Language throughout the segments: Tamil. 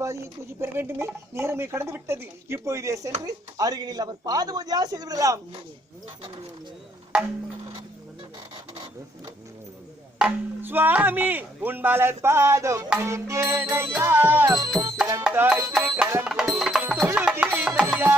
பாதியை பூஜை பெற வேண்டுமே, நேரமே கடந்து விட்டது. இப்பொழுதே சென்று அருகினில் அவர் பாத பூஜையா செய்து விடலாம். சுவாமி உன் மலர் பாதம் பணிந்தேனையா, சிரம் தாழ்த்து கரம் கூப்பி தொழுகிறேனையா.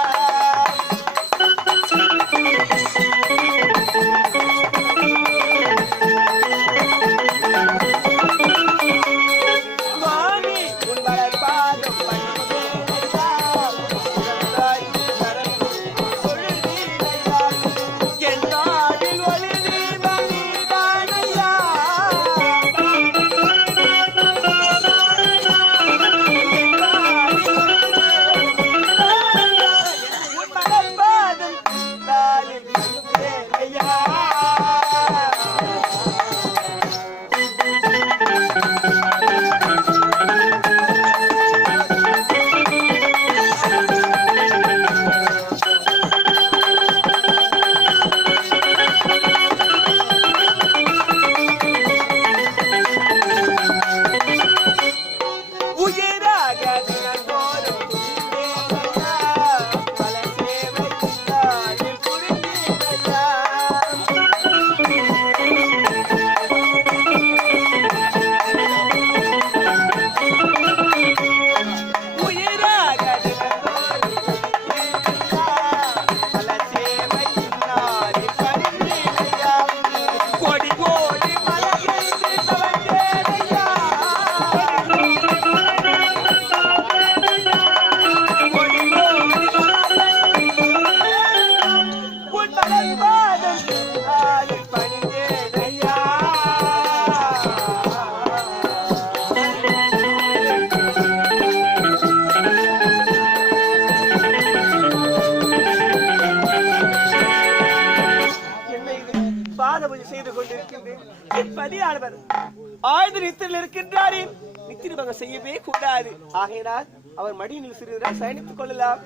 செய்யவே கூடாது. ஆகையினால் அவர் மடியில் சிறிது சயனித்துக் கொள்ளலாம்.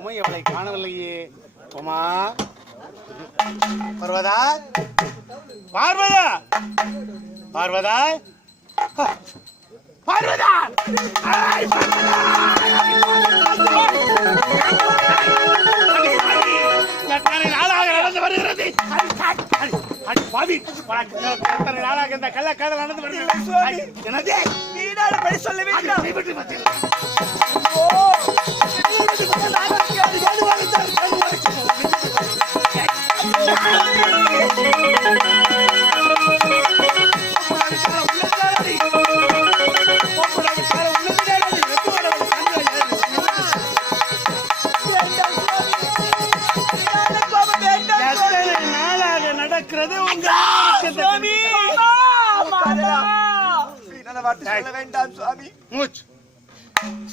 உமையவளை காணவில்லையே. உமா பார்வதா, பார்வதா, பார்வதா, பார்வதா, நாளாக நடந்து வருகிறது. நாளாக இந்த கள்ளக்காதல் நடந்து வருகிறது. எனது வீடாடு படி சொல்ல வேண்டும். நடக்கிறது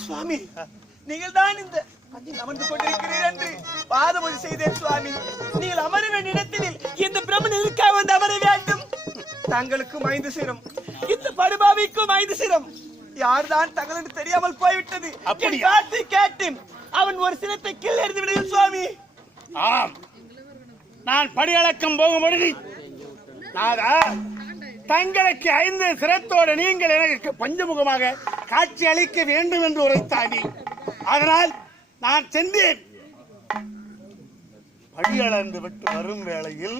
சுவாமி, நீங்கள் தான் இந்த அமர்ந்து கொண்டிருக்கிறீர் என்று பாதபூஜை செய்தேன் சுவாமி. நீங்கள் அமர வேண்டிய இடத்தில் இந்த பிரம்மன் எதற்காக வந்து அமர வேண்டும்? தங்களுக்கும் 5 சிரம், இந்த படுபாவிக்கும் 5 சிரம். யார்தான் தங்கள் என்று தெரியாமல் போய்விட்டது. காத்து கேட்டேன், அவன் ஒரு சிரத்தை கீழ் எறிந்து விடுகிறேன் சுவாமி. ஆம், நான் படியளக்கம் போகும்பொழுது நாதா, தங்களுக்கு 5 சிரத்தோடு நீங்கள் எனக்கு பஞ்சமுகமாக காட்சி அளிக்க வேண்டும் என்று உரைத்தாடி. அதனால் நான் சென்றேன். படியளந்து விட்டு வரும் வேளையில்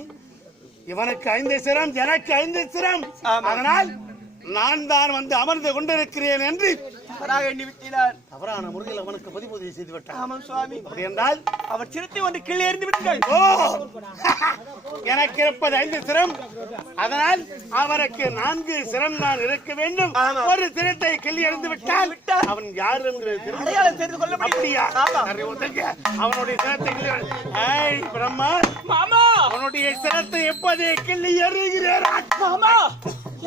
இவனுக்கு 5 சிரம், எனக்கு 5 சிரம். அதனால் நான் தான் வந்து அமர்ந்து கொண்டிருக்கிறேன் என்று தவறான முறையில் அவனுக்கு பதிபூஜை செய்து விட்டார். ஆமாம் சுவாமி. அப்படி என்றால் அவர் சிரத்தை வந்து கீழே எறிந்து விட்டார்கள். ஓ, எனக்கு இருப்பது 5 சிரம். அதனால் அவருக்கு 4 சிரம் நான் இருக்க வேண்டும். ஒரு சிரத்தை கிள்ளி எறிந்து விட்டால் அவன் யார் என்று தெரிந்து கொள்ள முடியும். அவனுடைய சிரத்தை பிரம்மா, மாமா, அவனுடைய சிரத்தை எப்போதே கிள்ளி எறிகிறேன். மாமா,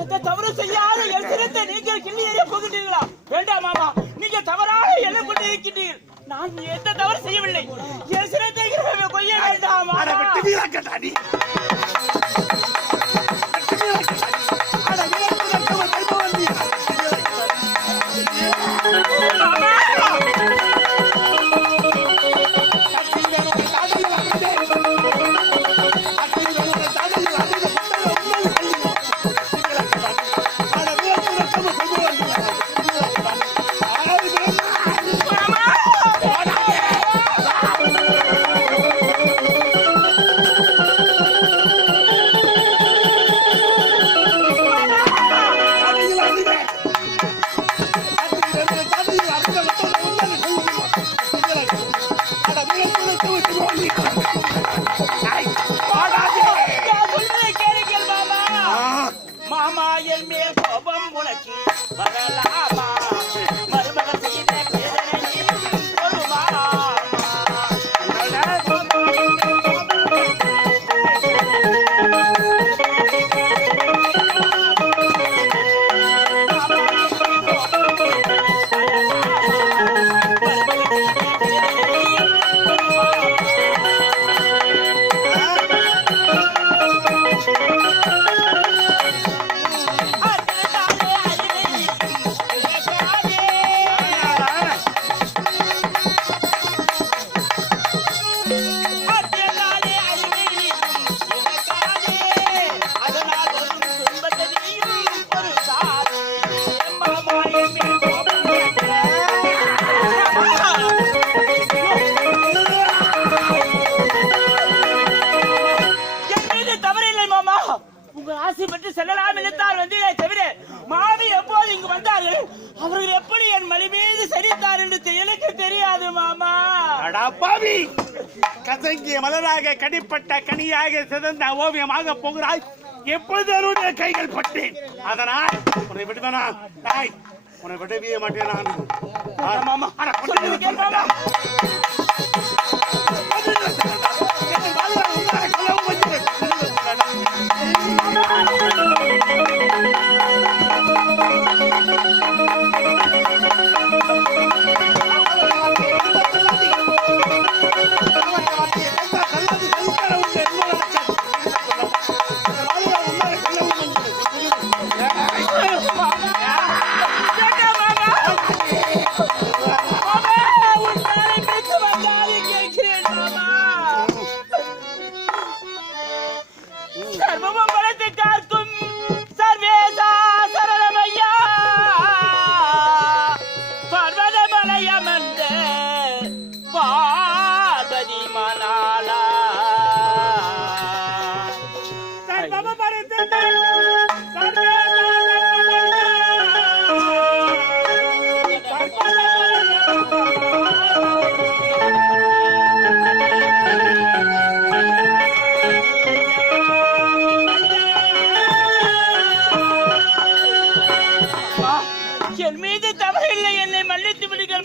எந்த தவறு செய்யாத என் சிரத்தை நீங்கள் கிள்ளி எறிய போகின்றீர்களா? வேண்டாம் மாமா, நீங்க தவறாக எண்ண கொண்டு இருக்கின்றீர்கள். நான் எந்த தவறு செய்யவில்லை. என் சிரத்தை கொய்ய வேண்டாம். விட்டு வரலாமா மருமகன் செய்த வேதனை சொல்லுமாமா செல்லலாம் இழுத்தார் வந்தீரே தவிர மாமி எப்போது இங்கு வந்தார்கள் அவர்கள் எப்படி என் மலை மீது சரித்தார் என்று எனக்கு தெரியாது மாமா. அடப்பாவி, கசங்கிய மலராக கடிப்பட்ட கனியாக சிறந்த ஓவியமாக போகிறாய். எப்பொழுது அவருடைய கைகள் பட்டேன். அதனால் உன்னை விடுவேனா? உன்னை விடவே மாட்டேன் நான்.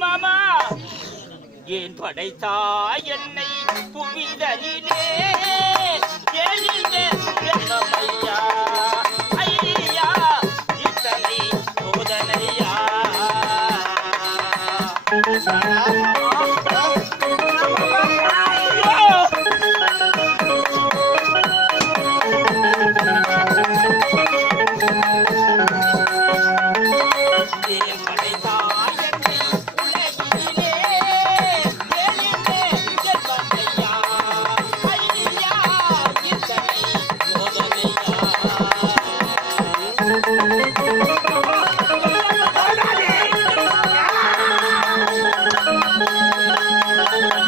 மாமா ஏன் படைத்தாய் என்னை புவிதலிலே ஐயா ஐயா இத்தனை சோதனையா